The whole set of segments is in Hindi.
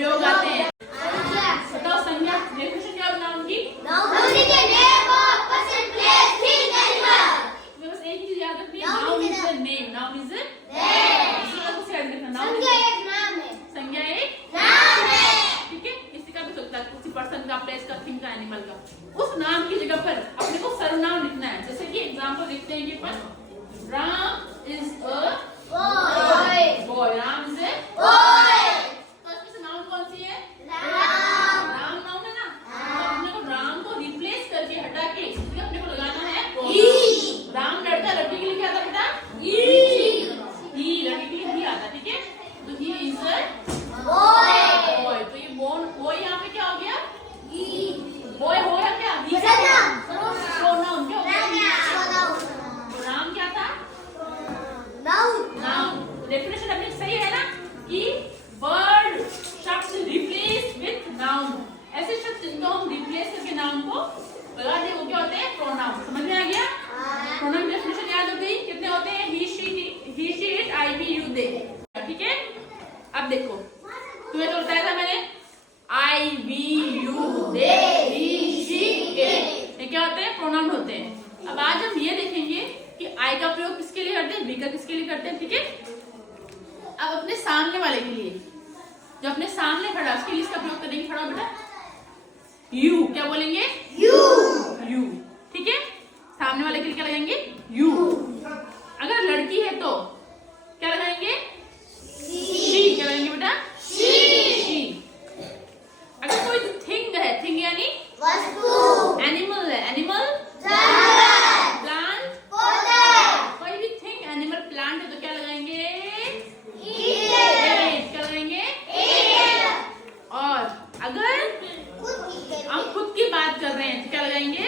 प्रयोग आते हैं। बताओ संज्ञा डेफिनेशन क्या बनाओ उनकी? बस एक चीज याद रखनी है, noun is the name, noun is the इसको याद रखना, नाउन संज्ञा एक नाम है, ठीक है? किसी का भी सकता है, किसी पर्सन का, प्लेस का, थिंग का, एनिमल का, उस नाम की जगह पर अपने को सर्वनाम लिखना है। जैसे कि एग्जांपल लिखते हैं ये पर, Ram is a boy, Ram is a boy, तो इसमें से नाउन कौन सी है? राम नाउन है ना, तो अपने को राम को रिप्लेस करके हटा के इसमें अपने को लगाना है राम। लड़का, लड़की के लिए क्या आता बेटा? ही, लड़की के लिए ही आता, ठीक है? तो ही इज अ बॉय, तो ये बॉय यहाँ पे क्या हो गया? बॉय हो गया क्या? प्रोनाउन क्या हो गया? राम क्या था? नाउन। डेफिनेशन अपनी सही है ना कि वर्ड शब्द रिप्लेस विथ नाउन, ऐसे शब्द जिनको हम रिप्लेस करके नाउन को लगा दे वो क्या होते हैं? प्रोनाउन। समझ में आ गया? प्रोनाउन की डेफिनेशन याद हो गई? कितने होते हैं? He, she, it, I, we, you, they, ठीक है? अब देखो, तुम्हें तो बताया था मैंने, I, we, you, they, he, she, it, ये क्या होते हैं? प्रोनाउन होते हैं। अब आज हम ये देखेंगे कि आई का प्रयोग किसके लिए करते हैं, वी का किसके लिए करते हैं, ठीक है? अब अपने सामने वाले के लिए, जो अपने सामने खड़ा उसके लिए इसका प्रयोग करेंगे। खड़ा बेटा, यू, क्या बोलेंगे? यू, ठीक है? सामने वाले के लिए क्या लगाएंगे? यू। अगर लड़की है तो क्या लगाएंगे? शी, क्या लगाएंगे बेटा? शी। अगर कोई थिंग है, थिंग यानी वस्तु, एनिमल है, एनिमल, प्लांट, कोई भी थिंग, एनिमल, प्लांट है तो क्या लगाएंगे? क्या लगाएंगे? और अगर हम खुद की बात कर रहे हैं तो क्या लगाएंगे?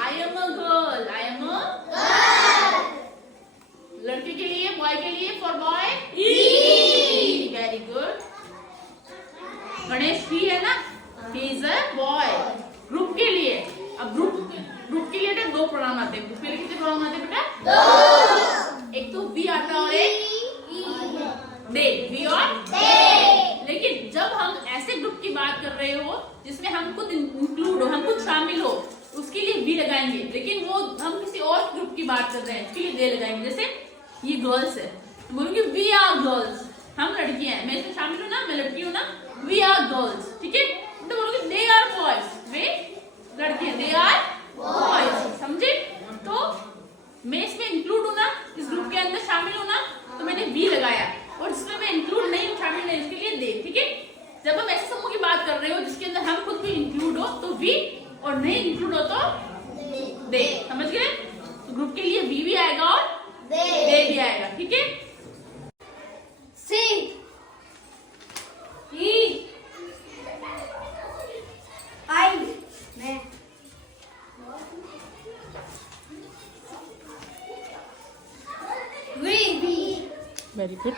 I am a girl, I am a girl. लड़के के लिए, बॉय के लिए, for boy, very good. Ganesh ही है ना, he is a boy. Group के लिए, अब ग्रुप के लिए तो दो प्रोनाउन आते हैं। ग्रुप के लिए कितने प्रोनाउन आते हैं बेटा? दो। एक तो वी आता है और एक दे, वी और दे। लेकिन जब हम ऐसे ग्रुप की बात कर रहे हो जिसमें हम खुद इंक्लूड हो, हम खुद शामिल हो, उसके लिए वी लगाएंगे। लेकिन वो हम किसी और ग्रुप की बात कर रहे हैं, उसके लिए दे लगाएंगे। जैसे ये गर्ल्स है तो बोलूंगी वी आर गर्ल्स, हम लड़कियां हैं, मैं इसमें शामिल हूँ ना, मैं लड़की हूँ ना, वी आर गर्ल्स, ठीक है? तो बोलोगे दे आर बॉयज, वे लड़के हैं, दे आर बॉयज, समझे? तो मैं इसमें इंक्लूड हूँ ना, इस ग्रुप के अंदर शामिल हूँ ना, तो मैंने वी लगाया। और जिसमें मैं इंक्लूड नहीं, शामिल नहीं, इसके लिए दे, ठीक है? जब हम ऐसे समूह की बात कर रहे हो जिसके अंदर हम खुद भी इंक्लूड हो तो वी, और नहीं इंक्लूड हो तो दे, समझ गए? तो ग्रुप के लिए वी भी आएगा और दे भी आएगा, ठीक है? सी, आई, मैं, we, very good.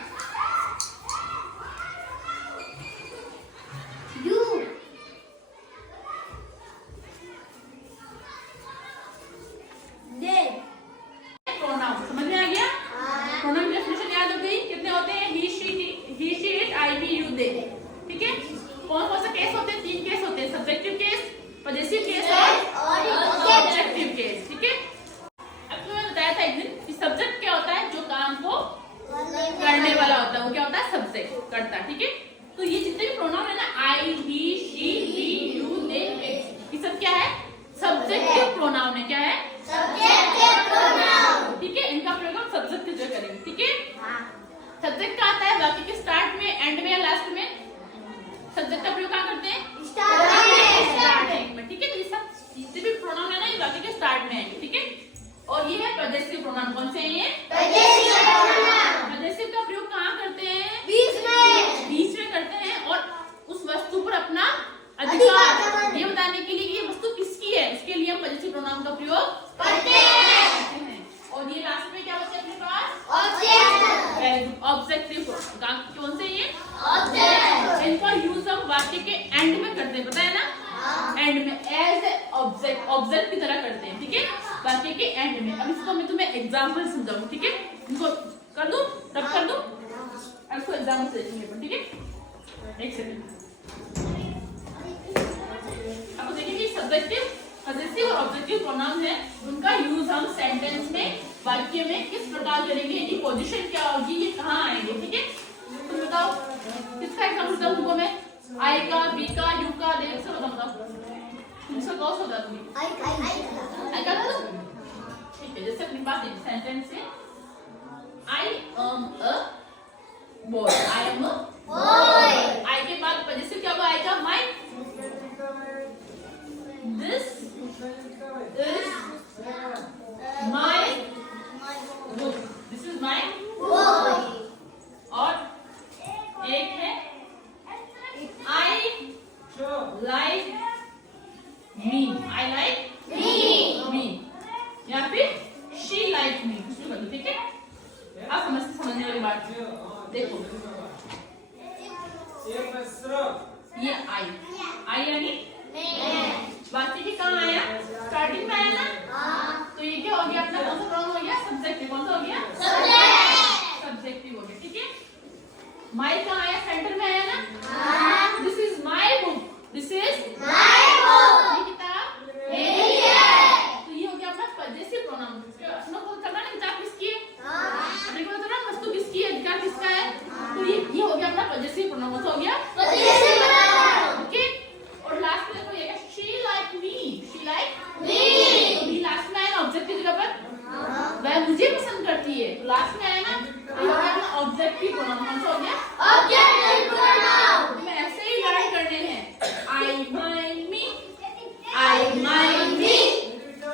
You, they. Pronoun समझ में आ गया? प्रोनाउन की डेफिनेशन याद हो गई? कितने होते हैं? He, she, it, I, we, you, they, ठीक है? कौन कौन से केस होते हैं? 3 केस होते हैं, सब्जेक्टिव केस, पजेसिव केस और ऑब्जेक्टिव केस, ठीक है? अब तुम्हें बताया था एक दिन कि सब्जेक्ट क्या होता है? जो काम को करने वाला होता है वो क्या होता है? सब्जेक्ट करता है, ठीक है? तो ये जितने भी प्रोनाउन है ना, आई, ही, शी, वी, यू, दे, ये सब क्या है? सब्जेक्टिव प्रोनाउन है। क्या है? ठीक है? इनका प्रयोग हम सब्जेक्ट की जगह करेंगे, ठीक है? सब्जेक्ट का आता है वाक्य के स्टार्ट में, एंड में या लास्ट में। सब्जेक्ट का प्रयोग कहाँ करते हैं? स्टार्टिंग में, ठीक है? तो ये सब जितने भी प्रोनाउन है ना, ये वाक्य के स्टार्ट में आएंगे, ठीक है? और ये है पजेसिव प्रोनाउन। कौन से हैं ये? पजेसिव का प्रयोग कहाँ करते हैं? बीच में करते हैं, और उस वस्तु पर अपना अधिकार ये बताने के लिए कि ये वस्तु किसकी है, उसके लिए हम पजेसिव प्रोनाउन का प्रयोग करते हैं। और ये लास्ट में क्या बचे अपने पास? ऑब्जेक्टिव। कौन से ये? इनका यूज हम वाक्य के एंड में करते हैं, पता है ना? एंड में एज ऑब्जेक्ट की तरह करते हैं, ठीक है? वाक्य के एंड में। अब इसको मैं तुम्हें एग्जाम्पल समझाऊंगी, ठीक है? इनको कर दूं, रब कर दूं, अब इसको एग्जाम्पल से देखेंगे, ठीक है? एक सेकंड। अब देखिए कि सब्जेक्टिव, पजेसिव और ऑब्जेक्टिव प्रोनाउन है, उनका यूज हम सेंटेंस में, वाक्य में किस प्रकार करेंगे, इनकी पोजीशन क्या होगी, ये कहाँ आएंगे, ठीक है। तुम बताओ किसका एग्जांपल दूं तुमको मैं? आई का, बी का, यू का, दे से बताओ। तुमसे कौन सा होता है? आई का था। ठीक है, जैसे अपनी बात सेंटेंस से I am a boy, I am a boy. I के बाद पजेसिव क्या आएगा? My. This is my book, this is my book. और एक है I like me, I like me, या फिर शी लाइक मी, कुछ भी बोलो, ठीक है। आप समझने वाली बात देखो, ये आई यानी बाकी की कहाँ आया? स्टार्टिंग में आया ना। तो ये क्या हो गया अपना? कौन सा प्रोनाउन हो गया? सब्जेक्टिव। कौन सा हो गया? सब्जेक्टिव हो गया, ठीक है। माय कहाँ आया? सेंटर में आया ना। This is my book, this is my book, ये किताब मेरी है। तो ये हो गया अपना पजेसिव प्रोनाउन। अपना को करना ना, किताब किसकी है? अपने को पता ना वस्तु किसकी है, अधिकार किसका है। तो ये हो गया अपना पजेसिव प्रोनाउन। हो गया पजेसिव प्रोनाउन, ओके। और लास्ट में देखो ये she like me, she like me, तो भी लास्ट में आया ना ऑब्जेक्टिव जगह पर, वह मुझे पसंद करती है, तो लास्ट में आया ना। तो ये हो गया अपना ऑब्जेक्टिव प्रोनाउन। कौन सा हो गया? Objective pronoun. मैं ऐसे ही लर्न करने हैं। I my me, I my me,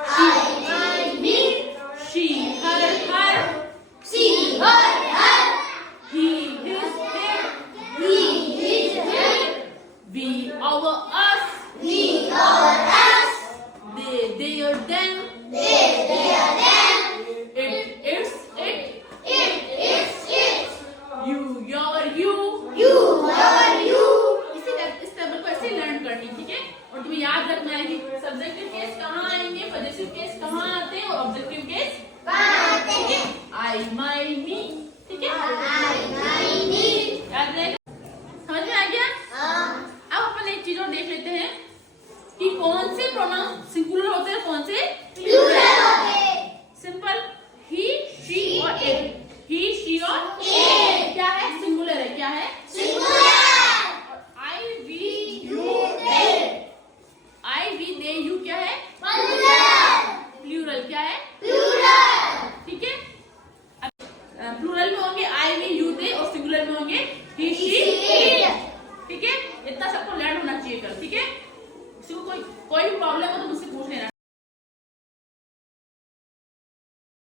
she my me, she her her, she her her, he his him, he his him, we our us, we our us, they their them, they their them, it it's it, it it's it, you your you, you your you। इस टेबल को ऐसे लर्न करनी, ठीक है। और तुम्हें याद रखना है कि सब्जेक्टिव केस कहाँ आएंगे, पजेसिव केस कहाँ आते हैं और ऑब्जेक्टिव केस कहाँ आते हैं। आई माय मी, ठीक है, आई माय मी, याद रहेगा। समझ में आ गया? अब अपन एक चीज और देख लेते हैं कि कौन से प्रोनाउन सिंगुलर होते हैं, कौन से प्लूरल होते हैं। सिंपल, ही शी और इट, ही शी और इट क्या है? सिंगुलर है। क्या है? Singular. I we you they, I we they you क्या है? प्लूरल। प्लूरल क्या है? प्लूरल, ठीक है। प्लूरल में होंगे आई वी यू दे और सिंगुलर में होंगे ही शी इट, ठीक है। इतना सबको लर्न होना चाहिए कल, ठीक है। किसी को कोई भी प्रॉब्लम हो तो मुझसे पूछ लेना।